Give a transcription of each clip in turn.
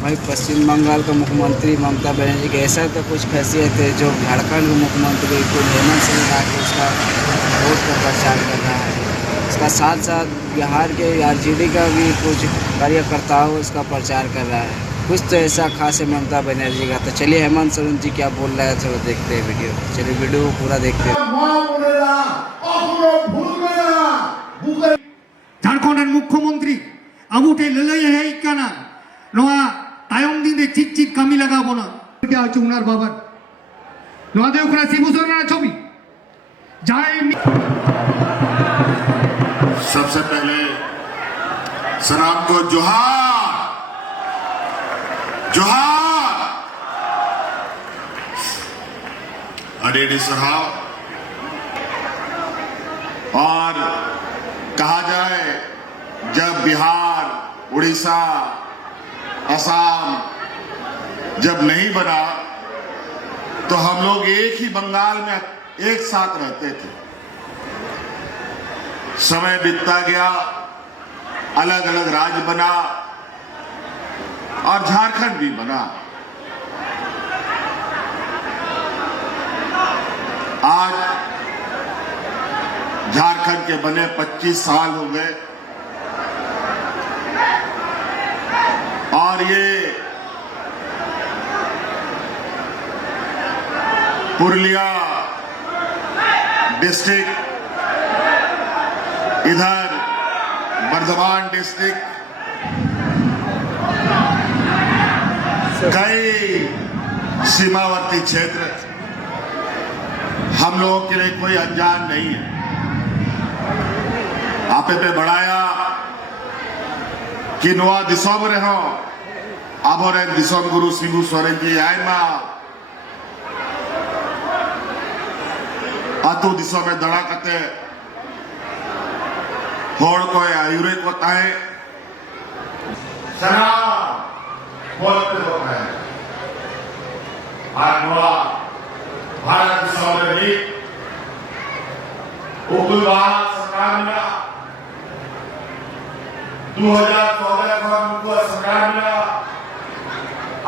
भाई पश्चिम बंगाल का मुख्यमंत्री ममता बनर्जी की ऐसा तो कुछ खासियत है जो झारखंड के मुख्यमंत्री को हेमंत सोरेन आके उसका वोट का प्रचार कर रहा है। इसका साथ साथ बिहार के आरजेडी का भी कुछ कार्यकर्ताओं इसका प्रचार कर रहा है। कुछ तो ऐसा खास है ममता बनर्जी का। तो चलिए हेमंत सोरेन जी क्या बोल रहे थे वो देखते हैं वीडियो। चलिए वीडियो को पूरा देखते हैं। झारखंड मुख्यमंत्री आबू ठे लड़ाई है इकाना नवा तायम दिन दे चिक चिक कमी लगा बोना क्या चुनार बाबर नवा दे उकरा शिबू सोरेन छवि जाय सबसे पहले सलाम को जोहार जोहार अडेडी साहब। और कहा जाए जब बिहार उड़ीसा असम जब नहीं बना तो हम लोग एक ही बंगाल में एक साथ रहते थे। समय बीतता गया, अलग अलग राज्य बना और झारखंड भी बना। आज झारखंड के बने 25 साल हो गए और ये पुरुलिया डिस्ट्रिक्ट, इधर बर्धमान डिस्ट्रिक्ट, कई सीमावर्ती क्षेत्र हम लोगों के लिए कोई अनजान नहीं है। आपे पे बढ़ाया कि नवा दिसम रहो आबोरे दिसम गुरु शिबू सोरेन जी आयमा आतु दिसम में दड़ा कते होड़ को आयुरे को ताए सलाम बोलते होता है। आज नवा भारत दिसम में भी उकुलवाद सरकार मिला 2014 को हमको सरकार मिला।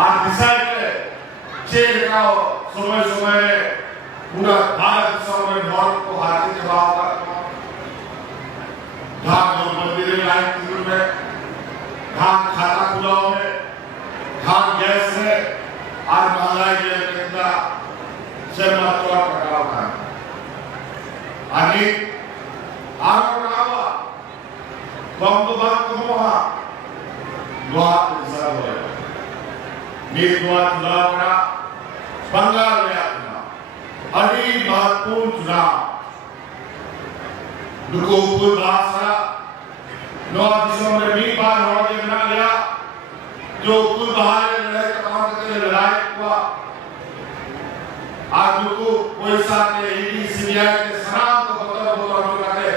आज दिशा के चेक का समय समय पूरा भारत में भारत को हाथी जवाब धान मंदिर लाइन में धान खाता खुलाओ में धान गैस है। आज महंगाई के केंद्र से महत्व प्रभाव है। आगे आरोप लगावा तो बात कहोगा दुआ दिशा हो ये दुआ चुनाव बंगाल में आना अभी महत्वपूर्ण चुनाव दुकोपुर भाषा नौ दिसों में भी बार होने बना लिया जो कुल बाहर लड़ाई कमांड के लड़ाई हुआ। आज को कोई साथ ईडी सीबीआई के सलाम तो बता बोला करते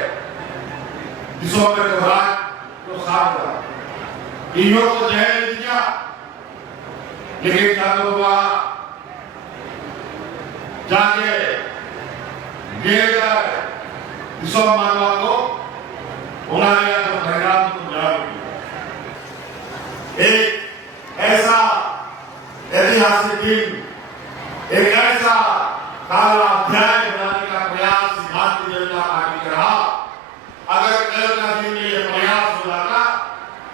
दिसों में तो राज तो साथ रहा इन्हों को जहर दिया लेकिन चालू हुआ जाके गेर दिसों मानवा को उन्होंने तो परिणाम को जान एक ऐसा ऐतिहासिक दिन एक ऐसा काला अध्याय बनाने का प्रयास भारतीय जनता पार्टी का रहा। अगर कल का दिन ये प्रयास हो जाता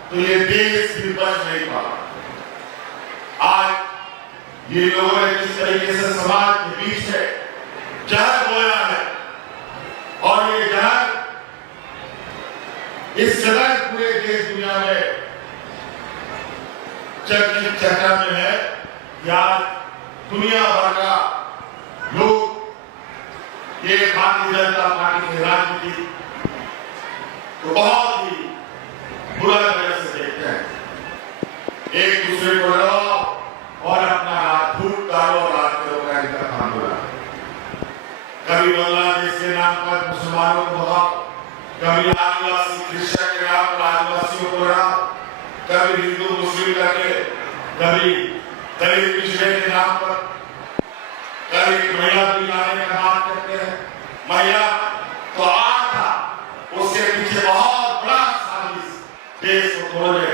तो ये देश भी बच नहीं पाता। आज ये लोगों ने किस तरीके से समाज के बीच में जहर बोया है और ये जहर इस जगह पूरे देश दुनिया में चर्चा में है। या दुनिया भर का लोग ये भारतीय जनता पार्टी की राजनीति तो बहुत ही बुरा तरह से देखते हैं। एक दूसरे को लड़ाओ और अपना हाथ फूट डालो और राज्यों का इनका काम हो रहा है। कभी बांग्लादेश के नाम पर मुसलमानों को भगाओ, कभी आदिवासी क्रिश्चियन के नाम पर आदिवासियों को लड़ाओ, कभी हिंदू मुस्लिम करके, कभी दलित पिछड़े के नाम पर, कभी महिला दिलाने का बात करते हैं। महिला तो आज था उसके पीछे बहुत बड़ा साजिश देश को तोड़ने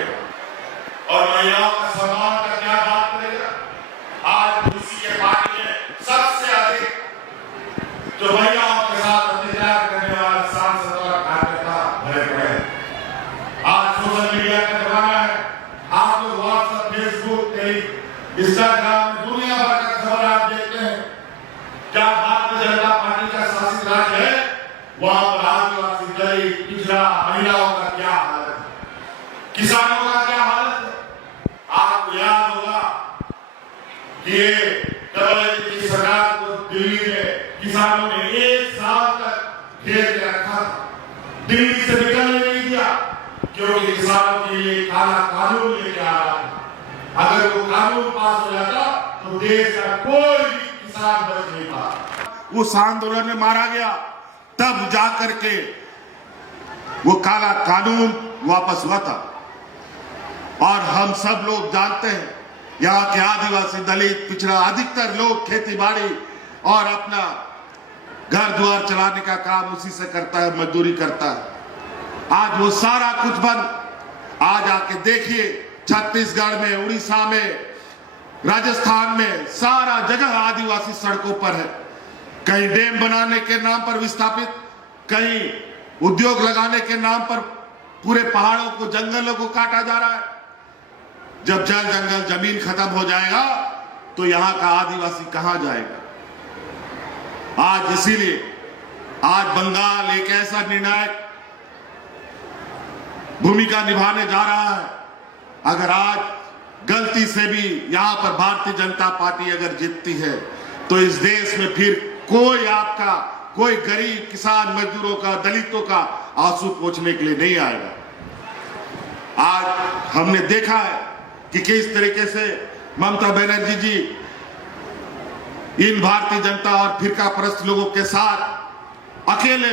और महिलाओं का सम्मान इंस्टाग्राम में दुनिया भर का खबर आप देखते हैं। क्या भारतीय जनता पार्टी का शासित राज्य है, वहां पर आदिवासी, गरीब, पिछड़ा, महिलाओं का क्या हालत है, किसानों का क्या हालत है। आपको याद होगा कि ये कमलनाथ की सरकार को दिल्ली में किसानों ने 1 साल तक घेर के रखा था, दिल्ली से निकलने नहीं दिया, क्योंकि किसानों के लिए काला कानून लेके आ रहा था। अगर वो कानून पास हो जाता तो देश का कोई भी किसान बच नहीं पाता। उस आंदोलन में मारा गया, तब जाकर के वो काला कानून वापस हुआ था। और हम सब लोग जानते हैं, यहाँ के आदिवासी, दलित, पिछड़ा, अधिकतर लोग खेती बाड़ी और अपना घर द्वार चलाने का काम उसी से करता है, मजदूरी करता है। आज वो सारा कुछ बंद। आज आके देखिए, छत्तीसगढ़ में, उड़ीसा में, राजस्थान में सारा जगह आदिवासी सड़कों पर है। कहीं डैम बनाने के नाम पर विस्थापित, कहीं उद्योग लगाने के नाम पर पूरे पहाड़ों को, जंगलों को काटा जा रहा है। जब जल जंगल जमीन खत्म हो जाएगा तो यहां का आदिवासी कहां जाएगा। आज इसीलिए आज बंगाल एक ऐसा निर्णायक भूमिका निभाने जा रहा है। अगर आज गलती से भी यहां पर भारतीय जनता पार्टी अगर जीतती है तो इस देश में फिर कोई आपका, कोई गरीब, किसान, मजदूरों का, दलितों का आंसू पोंछने के लिए नहीं आएगा। आज हमने देखा है कि किस तरीके से ममता बनर्जी जी इन भारतीय जनता और फिरका परस्त लोगों के साथ अकेले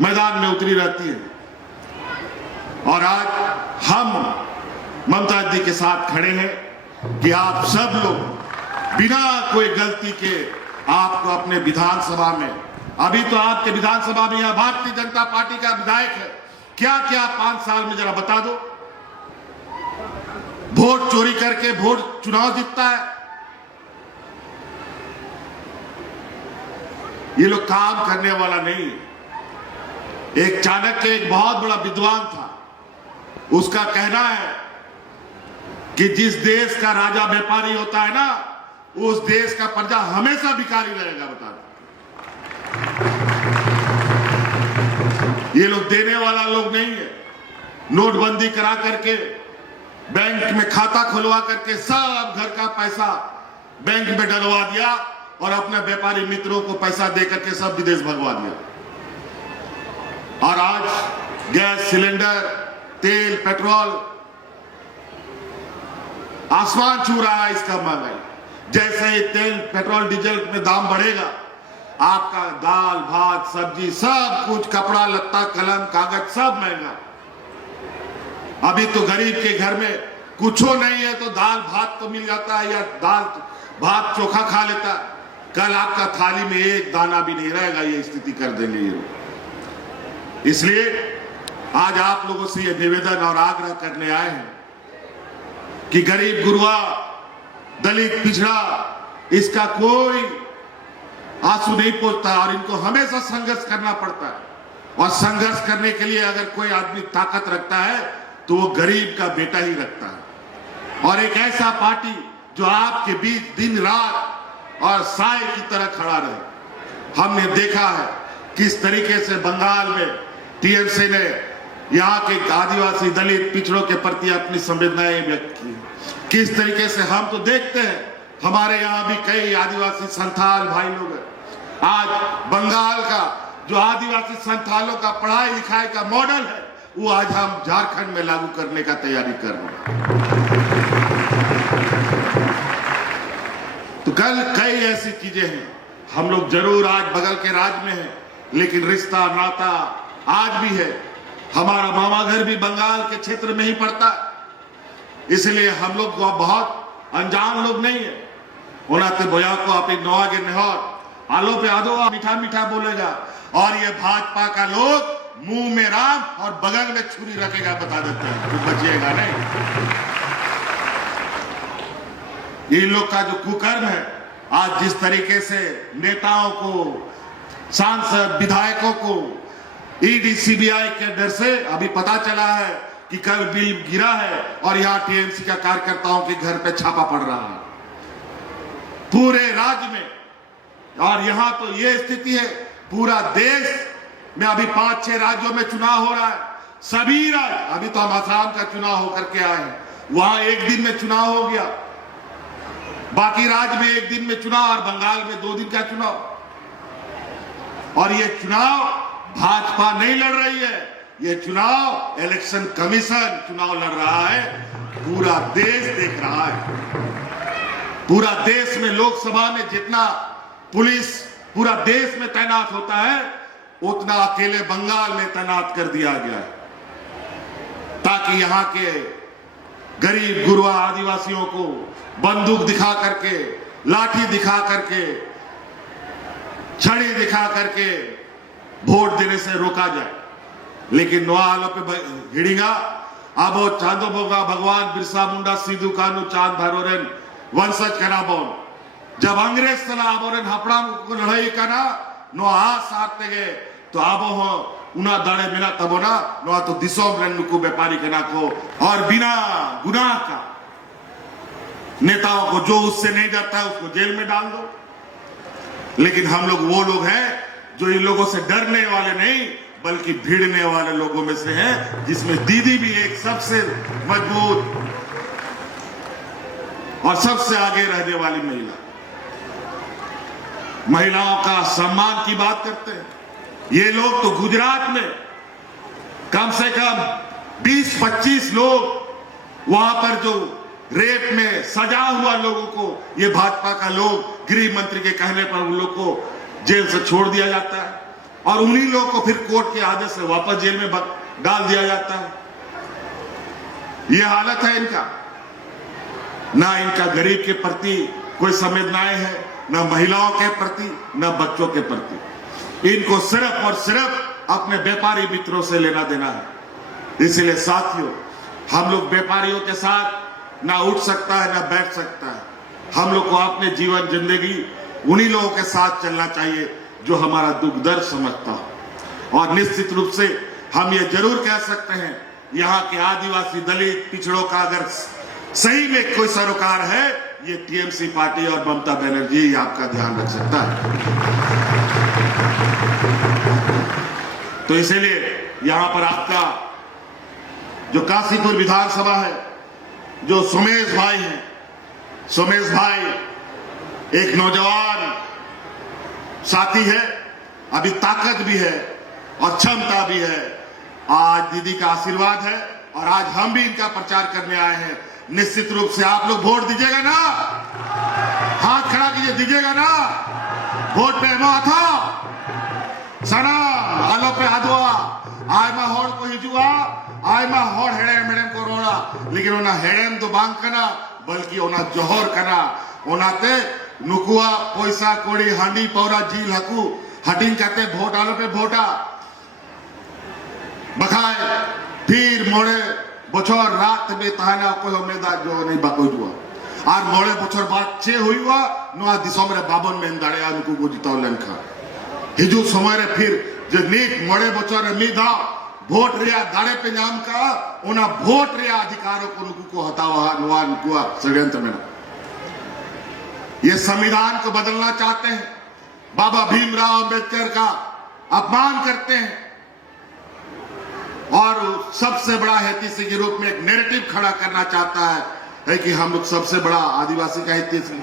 मैदान में उतरी रहती है। और आज हम ममता जी के साथ खड़े हैं कि आप सब लोग बिना कोई गलती के आपको अपने विधानसभा में, अभी तो आपके विधानसभा में यहां भारतीय जनता पार्टी का विधायक है, क्या क्या 5 साल में जरा बता दो। वोट चोरी करके वोट चुनाव जीतता है। ये लोग काम करने वाला नहीं है। एक चाणक्य एक बहुत बड़ा विद्वान था, उसका कहना है कि जिस देश का राजा व्यापारी होता है ना, उस देश का प्रजा हमेशा भिखारी रहेगा। बता ये लोग देने वाला लोग नहीं है। नोटबंदी करा करके, बैंक में खाता खुलवा करके सब घर का पैसा बैंक में डलवा दिया और अपने व्यापारी मित्रों को पैसा दे करके सब विदेश भगवा दिया। और आज गैस सिलेंडर, तेल, पेट्रोल आसमान छू रहा है इसका महंगाई। जैसे ही तेल, पेट्रोल, डीजल में दाम बढ़ेगा, आपका दाल, भात, सब्जी, सब कुछ, कपड़ा लत्ता, कलम, कागज सब महंगा। अभी तो गरीब के घर में कुछो नहीं है तो दाल भात तो मिल जाता है, या दाल भात चोखा खा लेता। कल आपका थाली में एक दाना भी नहीं रहेगा। ये स्थिति कर देंगे ये लोग। इसलिए आज आप लोगों से ये निवेदन और आग्रह करने आए हैं कि गरीब गुरुआ, दलित, पिछड़ा, इसका कोई आंसू नहीं पहुंचता और इनको हमेशा संघर्ष करना पड़ता है। और संघर्ष करने के लिए अगर कोई आदमी ताकत रखता है तो वो गरीब का बेटा ही रखता है। और एक ऐसा पार्टी जो आपके बीच दिन रात और साय की तरह खड़ा रहे। हमने देखा है किस तरीके से बंगाल में टीएमसी ने यहाँ के आदिवासी, दलित, पिछड़ों के प्रति अपनी संवेदनाएं व्यक्त की। किस तरीके से हम तो देखते हैं, हमारे यहाँ भी कई आदिवासी संथाल भाई लोग हैं। आज बंगाल का जो आदिवासी संथालों का पढ़ाई लिखाई का मॉडल है, वो आज हम झारखंड में लागू करने का तैयारी कर रहे हैं। तो कल कई ऐसी चीजें हैं। हम लोग जरूर आज बगल के राज्य में हैं, लेकिन रिश्ता नाता आज भी है। हमारा मामा घर भी बंगाल के क्षेत्र में ही पड़ता है। इसलिए हम लोग बहुत अनजान लोग नहीं है। ओनाते बोया को आप नवा के नहर आलो पे आदो मीठा मीठा बोलेगा, और ये भाजपा का लोग मुंह में राम और बगल में छुरी रखेगा, बता देते हैं, तो बचिएगा नहीं। इन लोग का जो कुकर्म है, आज जिस तरीके से नेताओं को, सांसद, विधायकों को ईडी, सीबीआई के डर से अभी पता चला है कि कल बिल गिरा है और यहां टीएमसी का कार्यकर्ताओं के घर पे छापा पड़ रहा है पूरे राज्य में। और यहां तो ये स्थिति है, पूरा देश में अभी 5-6 राज्यों में चुनाव हो रहा है, सभी राज्य, अभी तो हम असम का चुनाव होकर के आए हैं, वहां एक दिन में चुनाव हो गया, बाकी राज्य में एक दिन में चुनाव और बंगाल में 2 दिन का चुनाव। और ये चुनाव भाजपा नहीं लड़ रही है, ये चुनाव इलेक्शन कमीशन चुनाव लड़ रहा है, पूरा देश देख रहा है। पूरा देश में लोकसभा में जितना पुलिस पूरा देश में तैनात होता है, उतना अकेले बंगाल में तैनात कर दिया गया है, ताकि यहां के गरीब गुरुआ आदिवासियों को बंदूक दिखा करके, लाठी दिखा करके, छड़ी दिखा करके वोट देने से रोका जाए। लेकिन नोआलो पे हिड़िंगा अब चांदो बोगा भगवान बिरसा मुंडा सिद्धू कानू चांद भैरोरेन वंशज कना बोन जब अंग्रेज सला आबोरेन हपड़ाम को लड़ाई कना नो आ सारते गए तो आबो हो उना दाड़े बिना तबो ना नो तो दिसोम रन को व्यापारी कना को और बिना गुनाह का नेताओं को जो उससे नहीं डरता है उसको जेल में डाल दो। लेकिन हम लोग वो लोग हैं जो इन लोगों से डरने वाले नहीं बल्कि भिड़ने वाले लोगों में से हैं, जिसमें दीदी भी एक सबसे मजबूत और सबसे आगे रहने वाली महिला। महिलाओं का सम्मान की बात करते हैं ये लोग, तो गुजरात में कम से कम 20-25 लोग वहां पर जो रेप में सजा हुआ लोगों को ये भाजपा का लोग गृह मंत्री के कहने पर उन लोग को जेल से छोड़ दिया जाता है और उन्हीं लोगों को फिर कोर्ट के आदेश से वापस जेल में डाल दिया जाता है। ये हालत है इनका, ना इनका गरीब के प्रति कोई संवेदनाएं है, ना महिलाओं के प्रति, ना बच्चों के प्रति। इनको सिर्फ और सिर्फ अपने व्यापारी मित्रों से लेना देना है। इसलिए साथियों, हम लोग व्यापारियों के साथ ना उठ सकता है ना बैठ सकता है। हम लोग को अपने जीवन जिंदगी उन्हीं लोगों के साथ चलना चाहिए जो हमारा दुख दर्द समझता हो। और निश्चित रूप से हम ये जरूर कह सकते हैं, यहाँ के आदिवासी दलित पिछड़ों का अगर सही में कोई सरोकार है, ये टीएमसी पार्टी और ममता बनर्जी आपका ध्यान रख सकता है। तो इसलिए यहां पर आपका जो काशीपुर विधानसभा है, जो सोमेश भाई हैं, सोमेश भाई एक नौजवान साथी है, अभी ताकत भी है और क्षमता भी है। आज दीदी का आशीर्वाद है और आज हम भी इनका प्रचार करने आए हैं। निश्चित रूप से आप लोग वोट दीजिएगा ना, हाथ खड़ा कीजिए, दीजिएगा ना वोट पे था सना आलो पे आदवा आय मा होड़ को हिजुआ आय मा होड़ हेड़े मेडम को रोड़ा, लेकिन ओना हेड़ेम तो बांग कना बल्कि ओना जोहर कना ओनाते नुकुआ पैसा कोड़ी हांडी पौरा झील हकू हटिंग कहते वोट आलो पे वोटा बखाए फिर मोड़े बछर रात में ताना कोई उम्मीदवार जो नहीं बाको जुआ और मोड़े बछर बाद छे हुई हुआ नुआ दिसोम रे बाबन में दाड़े उनको को जिताव लंखा हिजू समय रे फिर जो नीक मोड़े बछर रे मीधा वोट रिया दाड़े पे नाम का उना वोट रिया अधिकारों को उनको को हटावा नुआ उनको षड्यंत्र में। ये संविधान को बदलना चाहते हैं, बाबा भीमराव अंबेडकर का अपमान करते हैं और सबसे बड़ा हितैषी के रूप में एक नैरेटिव खड़ा करना चाहता है कि हम लोग सबसे बड़ा आदिवासी का हितैषी।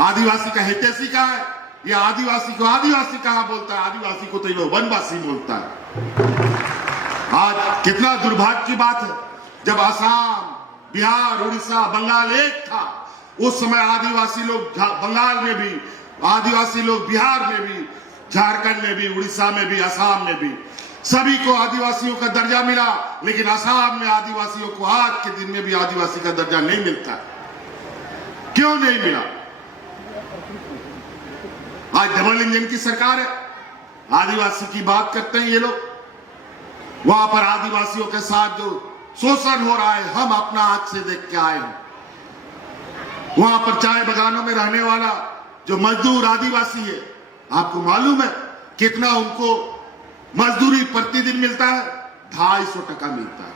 आदिवासी का हितैषी का है, ये आदिवासी को आदिवासी कहां बोलता है, आदिवासी को तो ये वनवासी बोलता है। आज कितना दुर्भाग्य की बात है, जब असम, बिहार, उड़ीसा, बंगाल एक था, उस समय आदिवासी लोग बंगाल में भी, आदिवासी लोग बिहार में भी, झारखंड में भी, उड़ीसा में भी, असम में भी, सभी को आदिवासियों का दर्जा मिला। लेकिन असम में आदिवासियों को आज के दिन में भी आदिवासी का दर्जा नहीं मिलता। क्यों नहीं मिला? आज डबल इंजन की सरकार है, आदिवासी की बात करते हैं ये लोग, वहां पर आदिवासियों के साथ जो शोषण हो रहा है हम अपना आंख से देख के आए हैं। वहां पर चाय बागानों में रहने वाला जो मजदूर आदिवासी है, आपको मालूम है कितना उनको मजदूरी प्रतिदिन मिलता है? 250 टका मिलता है।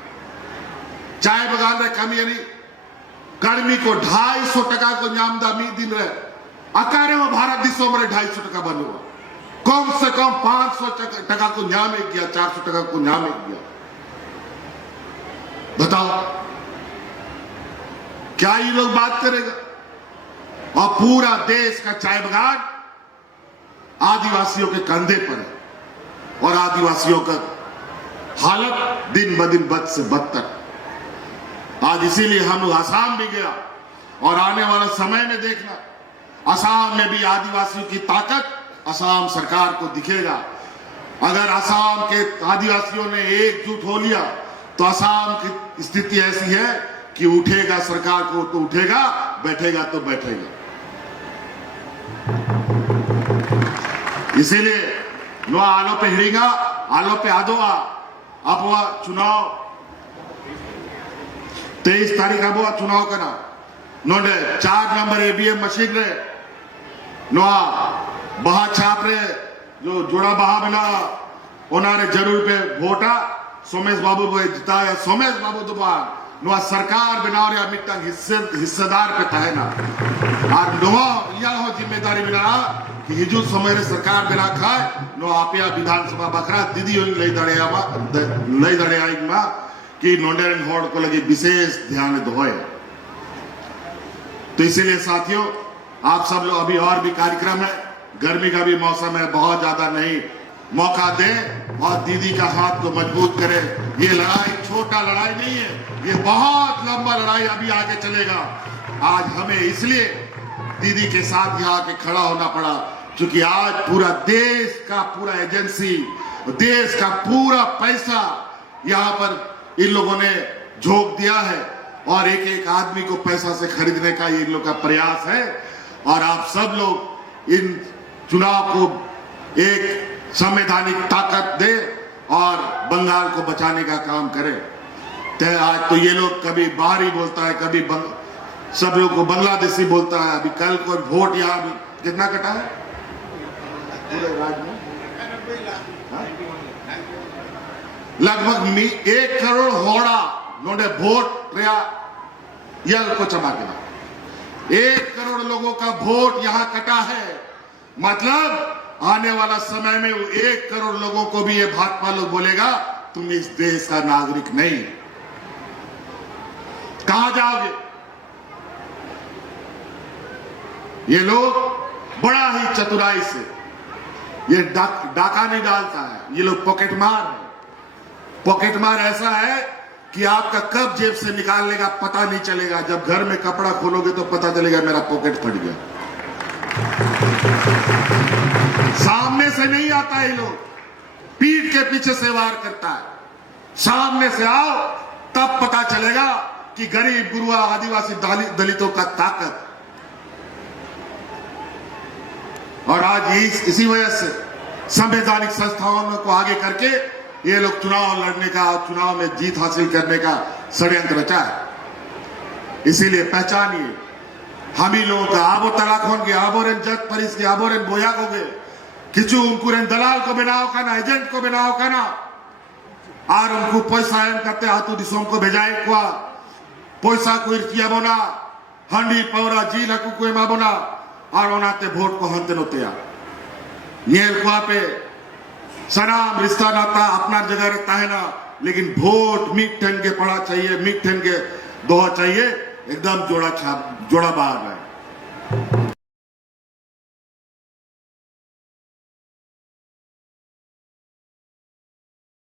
चाय बगान रे कमी यानी कर्मी को 250 टका को न्यामदा मी दिन रे अकारे में भारत दिसों में 250 टका बनो कम से कम 500 टका को न्याम एक गया 400 टका को न्याम एक गया। बताओ क्या ये लोग बात करेगा? और पूरा देश का चाय बगान आदिवासियों के कंधे पर है और आदिवासियों का हालत दिन ब दिन बद से बदतर। आज इसीलिए हम लोग आसाम भी गया और आने वाला समय में देखना आसाम में भी आदिवासियों की ताकत आसाम सरकार को दिखेगा। अगर आसाम के आदिवासियों ने एकजुट हो लिया तो आसाम की स्थिति ऐसी है कि उठेगा सरकार को तो उठेगा, बैठेगा तो बैठेगा। इसीलिए नो आलो पे हिड़ीगा आलो पे आदोआ अपवा चुनाव 23 तारीख अब चुनाव करना नोडे 4 नंबर एबीएम मशीन रे नोआ बहा छाप रे जो जोड़ा बहा बना ओनारे जरूर पे वोटा सोमेश बाबू को जिताया सोमेश बाबू दोबार नोआ सरकार बनाओ रे मिट्टा हिस्सेदार पे था ना और नोआ यह हो जिम्मेदारी बिना कि हिजू समय रे सरकार बना खाए नो आपिया विधानसभा बकरा दीदी लई दड़े आई मा कि नोंडेरन होड़ को लगे विशेष ध्यान दोए। तो इसीलिए साथियों आप सब लोग अभी और भी कार्यक्रम है, गर्मी का भी मौसम है, बहुत ज्यादा नहीं मौका दे और दीदी का हाथ को मजबूत करे। ये लड़ाई छोटा लड़ाई नहीं है, ये बहुत लंबा लड़ाई अभी आगे चलेगा। आज हमें इसलिए दीदी के साथ यहाँ आके खड़ा होना पड़ा क्योंकि आज पूरा देश का पूरा एजेंसी देश का पूरा पैसा यहाँ पर इन लोगों ने झोंक दिया है और एक एक आदमी को पैसा से खरीदने का ये इन लोग का प्रयास है। और आप सब लोग इन चुनाव को एक संवैधानिक ताकत दे और बंगाल को बचाने का काम करें। तो आज तो ये लोग कभी बाहरी बोलता है, कभी सब लोग को बांग्लादेशी बोलता है। अभी कल को वोट यहाँ कितना कटा है पूरे राज्य में? लगभग 1 करोड़ होड़ा नोडे वोट यल को चमा के 1 करोड़ लोगों का वोट यहाँ कटा है। मतलब आने वाला समय में 1 करोड़ लोगों को भी ये भाजपा लोग बोलेगा तुम इस देश का नागरिक नहीं। कहां जाओगे? ये लोग बड़ा ही चतुराई से ये डाका नहीं डालता है, ये लोग पॉकेट मार है। पॉकेट मार ऐसा है कि आपका कब जेब से निकाल लेगा पता नहीं चलेगा। जब घर में कपड़ा खोलोगे तो पता चलेगा मेरा पॉकेट फट गया। सामने से नहीं आता है, ये लोग पीठ के पीछे से वार करता है। सामने से आओ तब पता चलेगा कि गरीब गुरुआ आदिवासी दलितों का ताकत। और आज इसी वजह से संवैधानिक संस्थाओं को आगे करके ये लोग चुनाव लड़ने का और चुनाव में जीत हासिल करने का षड्यंत्र रचा है। इसीलिए पहचानिए हम ही लोगों का आबो तलाक होंगे, आबोरेन जग परिस के आबोरेन बोयाग हो गए किचु उनकुरेन दलाल को बनाओ का ना, एजेंट को बनाओ का ना, और उनको पैसा एम करते हाथों दिशों को भेजाए कुआ पैसा को इर्तिया बोना हंडी पौरा जी लकू को एमा बोना और ओनाते वोट को हंते नोते ये कुआ पे सनाम रिश्ता नाता अपना जगह रहता है ना, लेकिन वोट मीट ठन के पड़ा चाहिए, मीट ठन के दोहा चाहिए, एकदम जोड़ा बाग है।